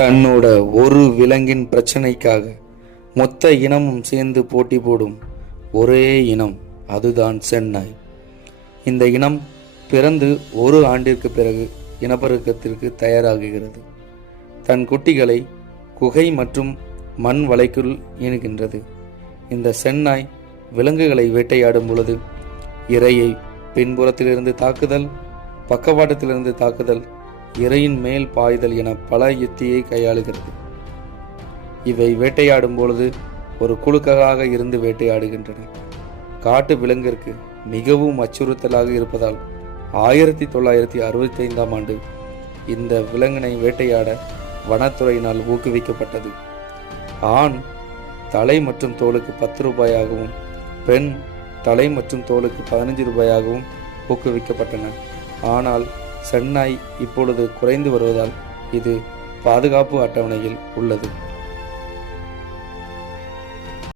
தன்னோட ஒரு விலங்கின் பிரச்சனைக்காக மொத்த இனமும் சேர்ந்து போட்டி போடும் ஒரே இனம் அதுதான் சென்னாய் இந்த இனம் பிறந்து ஒரு ஆண்டிற்கு பிறகு இனப்பெருக்கத்திற்கு தயாராகுகிறது. தன் குட்டிகளை குகை மற்றும் மண் வலைக்குள் இணுகின்றது. இந்த சென்னாய் விலங்குகளை வேட்டையாடும் பொழுது இரையை பின்புறத்திலிருந்து தாக்குதல் பக்கவாட்டத்திலிருந்து தாக்குதல் இரையின் மேல் பாய்தல் என பல யுத்தியை கையாளுகிறது. இவை வேட்டையாடும் பொழுது ஒரு குழுக்களாக இருந்து வேட்டையாடுகின்றன. காட்டு விலங்கிற்கு மிகவும் அச்சுறுத்தலாக இருப்பதால் ஆயிரத்தி தொள்ளாயிரத்தி அறுபத்தி ஐந்தாம் ஆண்டு இந்த விலங்கினை வேட்டையாட வனத்துறையினால் ஊக்குவிக்கப்பட்டது. ஆண் தலை மற்றும் தோலுக்கு பத்து ரூபாயாகவும் பெண் தலை மற்றும் தோலுக்கு பதினஞ்சு ரூபாயாகவும் ஊக்குவிக்கப்பட்டன. ஆனால் சென்னாய் இப்பொழுது குறைந்து வருவதால் இது பாதுகாப்பு அட்டவணையில் உள்ளது.